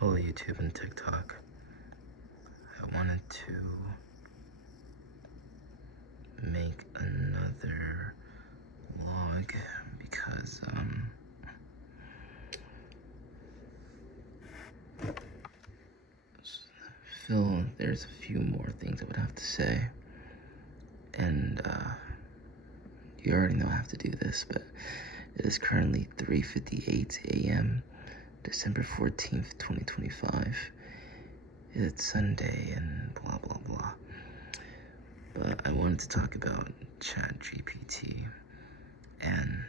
Hello YouTube and TikTok. I wanted to make another vlog because there's a few more things I would have to say, and you already know I have to do this, but it is currently 3:58 a.m. December 14th, 2025. It's Sunday and blah blah blah. But I wanted to talk about ChatGPT, and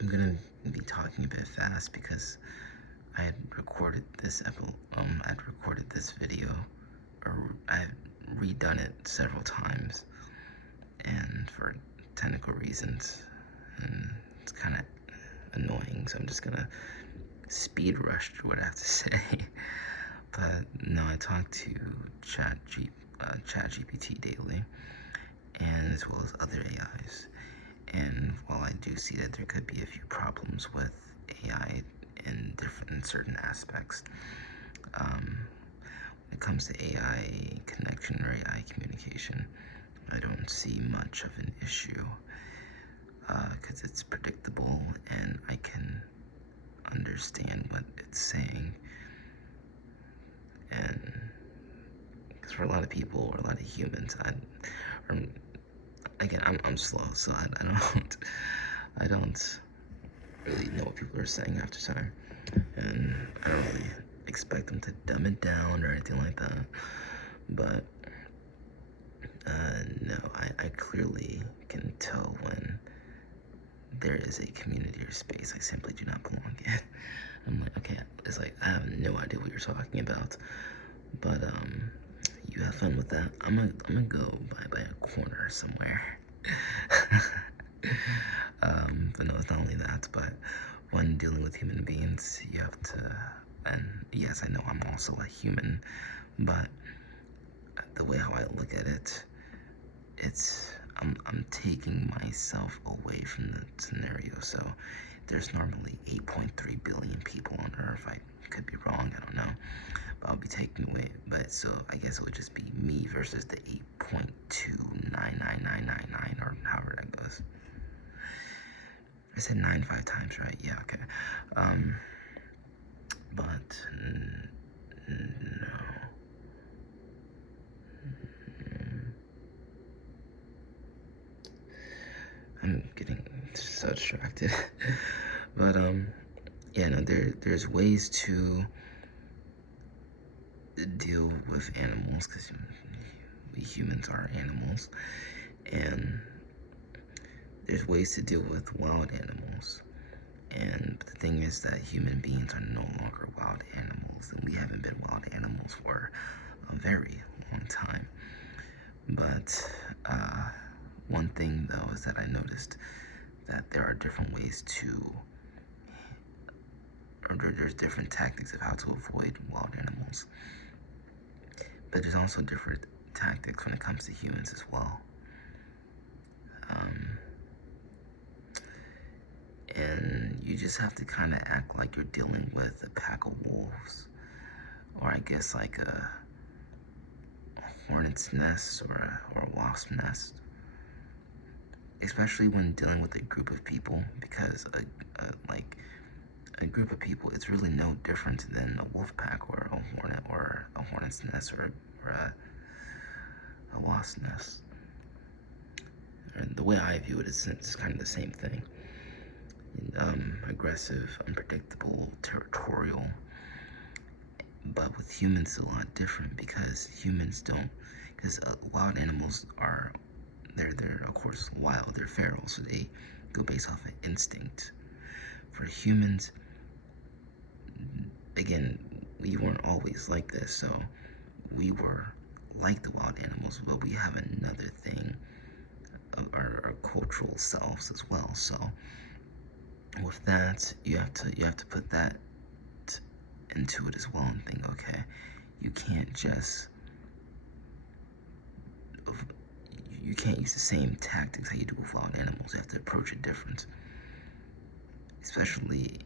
I'm gonna be talking a bit fast because I had recorded this video, or I had redone it several times, and for technical reasons, and it's kind of annoying, so I'm just gonna speed rush through what I have to say. But no, I talk to ChatGPT daily, and as well as other AIs. And while I do see that there could be a few problems with AI in certain aspects, when it comes to AI connection or AI communication, I don't see much of an issue because it's predictable and I can understand what it's saying. And because for a lot of people or a lot of humans, I'm slow, so I don't really know what people are saying after time, and I don't really expect them to dumb it down or anything like that. But no, I clearly can tell when there is a community or space I simply do not belong in. I'm like, okay, it's like I have no idea what you're talking about, but you have fun with that. I'm gonna go by a corner somewhere. But no, it's not only that, but when dealing with human beings, you have to, and yes, I know I'm also a human, but the way how I look at it, I'm taking myself away from the scenario. So there's normally 8.3 billion people on Earth. I could be wrong, I don't know. But I'll be taking away, but so I guess it would just be me versus the 8.299999, or however that goes. I said 9 5 times, right? Yeah, okay. But no. I'm getting so distracted. But yeah, no, there's ways to deal with animals, because we humans are animals, and there's ways to deal with wild animals. And the thing is that human beings are no longer wild animals, and we haven't been wild animals for a very long time. But one thing though is that I noticed that there are different ways to, or there's different tactics of how to avoid wild animals. But there's also different tactics when it comes to humans as well. And you just have to kind of act like you're dealing with a pack of wolves, or I guess like a hornet's nest or a wasp nest, especially when dealing with a group of people, because a group of people, it's really no different than a wolf pack or a hornet or a hornet's nest or a wasp nest. And the way I view it is it's kind of the same thing. Aggressive, unpredictable, territorial. But with humans, it's a lot different, because humans don't, because wild animals are, they're of course wild, they're feral, so they go based off of instinct. For humans, again, we weren't always like this, so we were like the wild animals, but we have another thing of our cultural selves as well. So with that, you have to put that into it as well, and think, okay, you can't use the same tactics that you do with wild animals. You have to approach it different, especially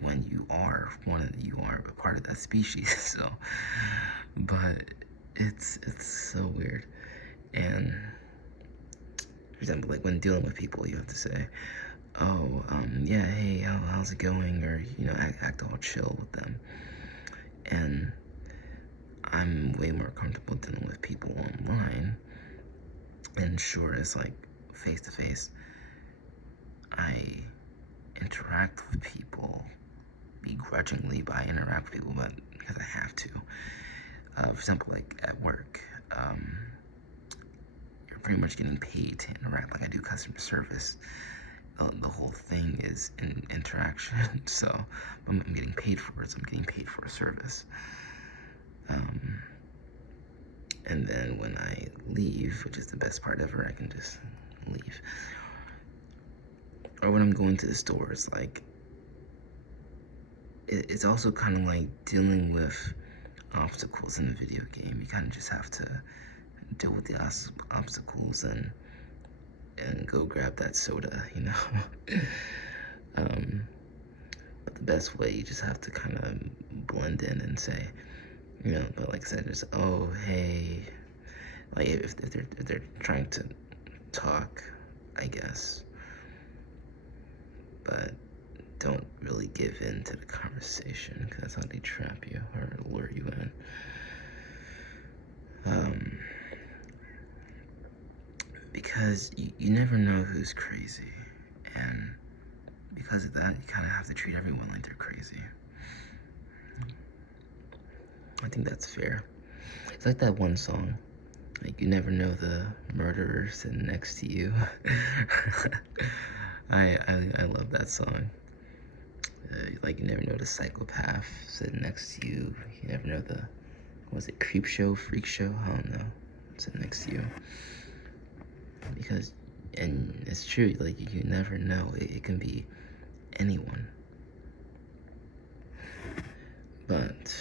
when you are you are a part of that species. So, but it's so weird. And for example, like when dealing with people, you have to say, oh, yeah, hey, how's it going? Or, act all chill with them. And I'm way more comfortable dealing with people online. And sure, it's like face to face, I interact with people begrudgingly, but I interact with people but because I have to. For example, like at work, you're pretty much getting paid to interact. Like I do customer service. The whole thing is in interaction. So I'm getting paid for it. So I'm getting paid for a service. And then when I leave, which is the best part ever, I can just leave. Or when I'm going to the store, it's like, it's also kind of like dealing with obstacles in a video game. You kind of just have to deal with the obstacles and go grab that soda, But the best way, you just have to kind of blend in and say, but like I said, just, oh, hey, like if they're trying to talk, I guess, but don't really give in to the conversation, because that's how they trap you or lure you in. Because you never know who's crazy, and because of that, you kind of have to treat everyone like they're crazy. I think that's fair. It's like that one song, like, you never know the murderer sitting next to you. I love that song. Like, you never know the psychopath sitting next to you. You never know the, was it creep show, freak show? I don't know, sitting next to you. Because, and it's true, like, you never know. It can be anyone. But,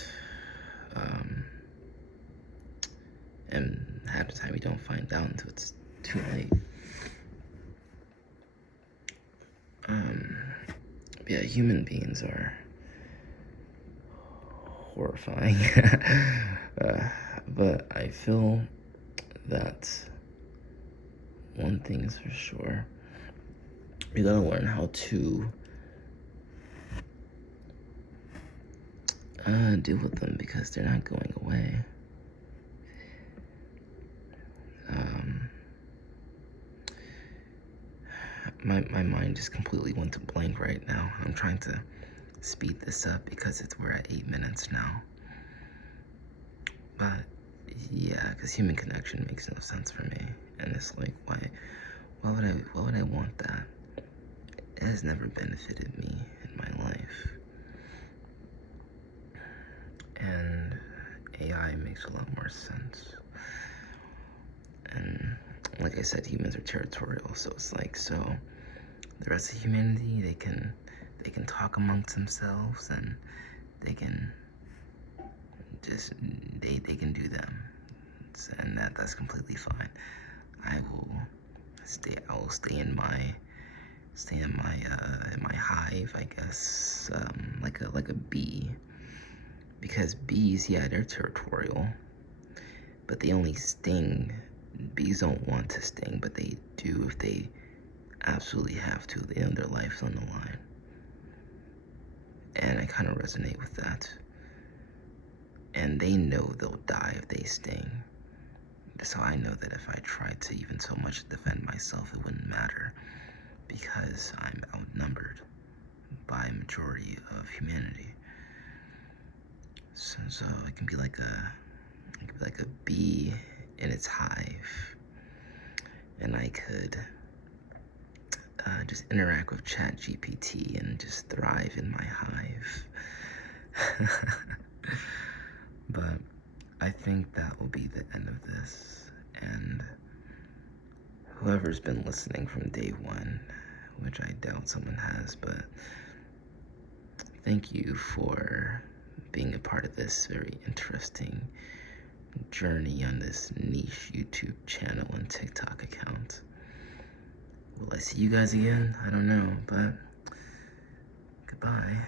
and half the time you don't find out until it's too late. Yeah, human beings are horrifying. But I feel that one thing is for sure, you gotta learn how to deal with them, because they're not going away. My mind just completely went to blank right now. I'm trying to speed this up because we're at 8 minutes now. But yeah, because human connection makes no sense for me, and it's like, why would I want that? It has never benefited me in my life. And AI makes a lot more sense. And like I said, humans are territorial, so it's like, so the rest of humanity, they can talk amongst themselves, and they can just, they can do them, and that's completely fine. I will stay in my hive, I guess, like a bee, because bees, yeah, they're territorial, but they only sting. Bees don't want to sting, but they do if they absolutely have to. They know their life's on the line, and I kind of resonate with that. And they know they'll die if they sting. So I know that if I tried to even so much defend myself, it wouldn't matter, because I'm outnumbered by a majority of humanity. So it can be like a bee in its hive, and I could just interact with ChatGPT and just thrive in my hive. But I think that will be the end of this, and whoever's been listening from day one, which I doubt someone has, but thank you for being a part of this very interesting journey on this niche YouTube channel and TikTok account. Will I see you guys again? I don't know, but goodbye.